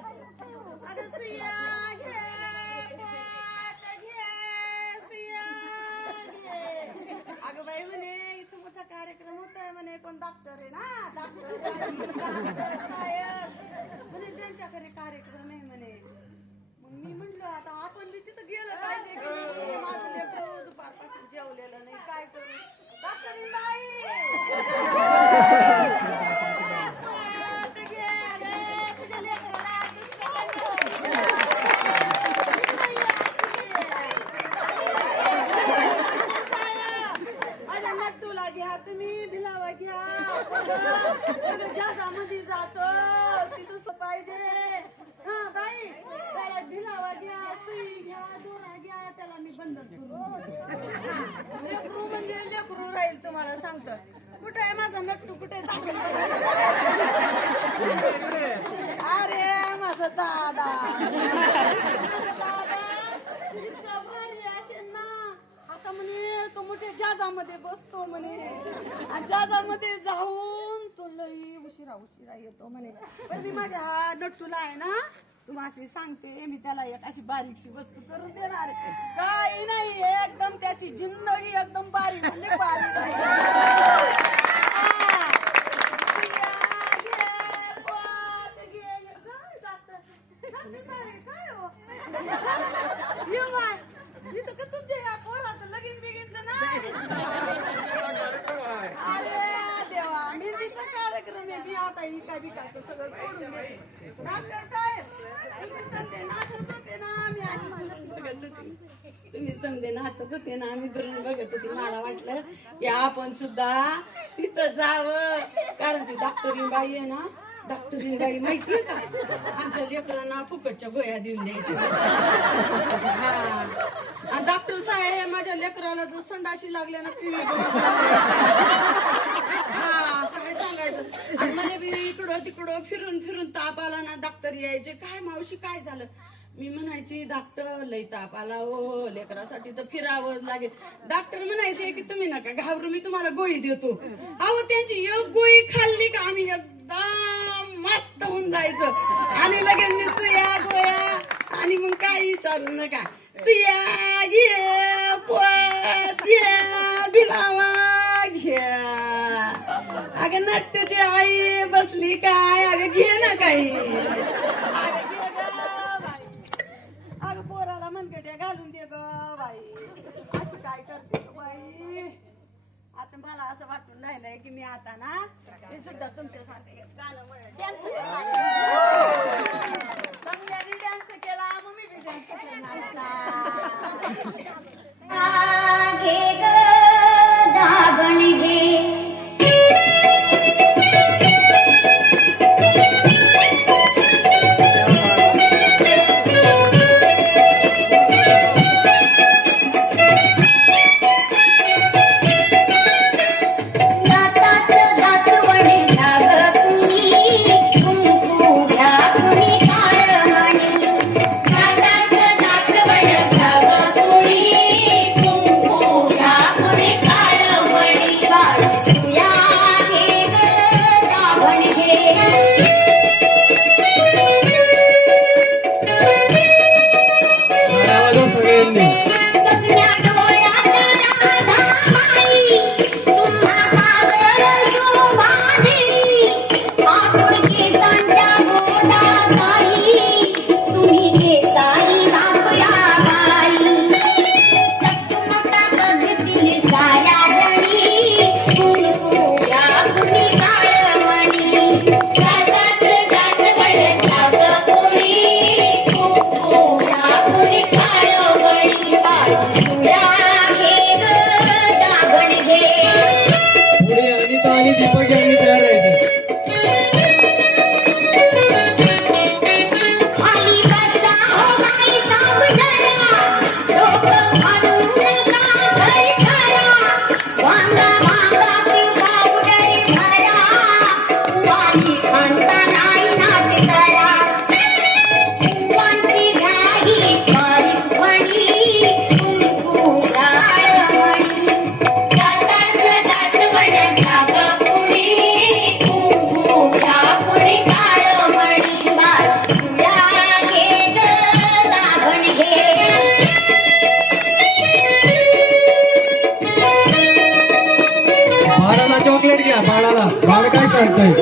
अगं स्त्रिया घे पाट घे स्त्रिया घे. अगं बाई म्हणे इथं मोठा कार्यक्रम होतोय म्हणे कोण डॉक्टर आहे ना? डॉक्टर साहेब म्हणे त्यांच्याकडे कार्यक्रम आहे म्हणे. मग मी म्हंटल आता आपण बी तिथं गेलं पाहिजे की नाही? माझं लेकरं दुपारपासून जेवलेलं नाही. काय करू? डॉक्टरीन बाई हात घे रे, तुझ्या लेकराला माझ्या नट्टूला घ्या तुम्ही भिलावा घ्या जगामध्ये जातो तिथं पाहिजे हा बाई त्याला भिलावा घ्या सुई घ्या दोरा घ्या त्याला मी बंद करू लेकरू म्हणजे लेकरू राहील तुम्हाला सांगतो कुठे आहे माझा नट्टू? कुठे दाखल अरे माझा दादा. आता म्हणे तो मोठ्या जहाजामध्ये बसतो म्हणे. आणि जहाजामध्ये जाऊन तो लई उशिरा उशिरा येतो म्हणे. पण मी माझ्या हा नट्टूला आहे ना तुम्हाला सांगते मी त्याला एक अशी बारीकशी वस्तू करून देणार. काही नाही एकदम त्याची जिंदगी एकदम बारीक म्हणजे बारीक आहे. तुमच्या या पोराचं लगीन बिगीन नाही अरे देवा मेहंदीचा कार्यक्रम आहे मी आता इका बिकाचं सगळं सोडून देते. डॉक्टर साहेब तुम्ही समजे नाचत होते ना मी आज बघत होते. तुम्ही समजे नाचत होते ना आम्ही धरून बघत होते. मला वाटलं की आपण सुद्धा तिथं जावं. कारण ती डॉक्टरी बाई आहे ना डॉक्टरी बाई माहितीये का? आमच्या लेकरांना फुकटच्या गोळ्या देऊन द्यायच्या. डॉक्टर साहेब माझ्या लेकराला जर संडाशी लागल्या ना पिवी हा. आणि मला बी इकडं तिकडं फिरून फिरून ताप आला ना डॉक्टर यायचे. काय मावशी काय झालं? मी म्हणायची डॉक्टर लय ताप आला हो लेकरासाठी तर फिरावंच लागेल. डॉक्टर म्हणायचे की तुम्ही नका घाबरू मी तुम्हाला गोळी देतो. अहो त्यांची एक गोळी खाल्ली का आम्ही एकदम मस्त होऊन जायचं. आणि लगेच मी सुया गोया. आणि मग काही विचारू नका. सुया घे घे बिलावा घ्या अगे नट्टूची आई बसली काय? अगं घे ना काही. अगं पोराला मनगट्या घालून दे ग बाई. अशी काय करते बाई? आता मला असं वाटून राहिलंय की मी आता ना बाळाला. बाळ काय करतंय?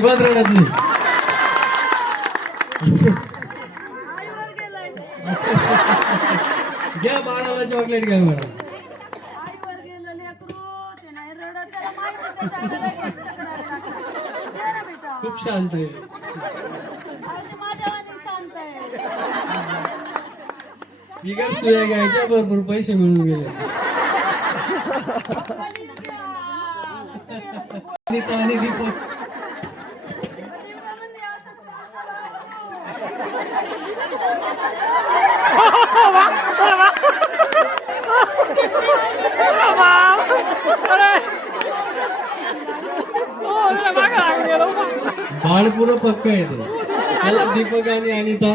अजिबात रडत नाही घ्या बाळाला चॉकलेट घ्या मॅडम खूप शांत आहे. अगदी बिगर सुया घ्यायच्या? भरपूर पैसे मिळून गेले. आणि दीपक. बाळ पुरं पक्क आहे ते। चला, दीपक आणि अनिता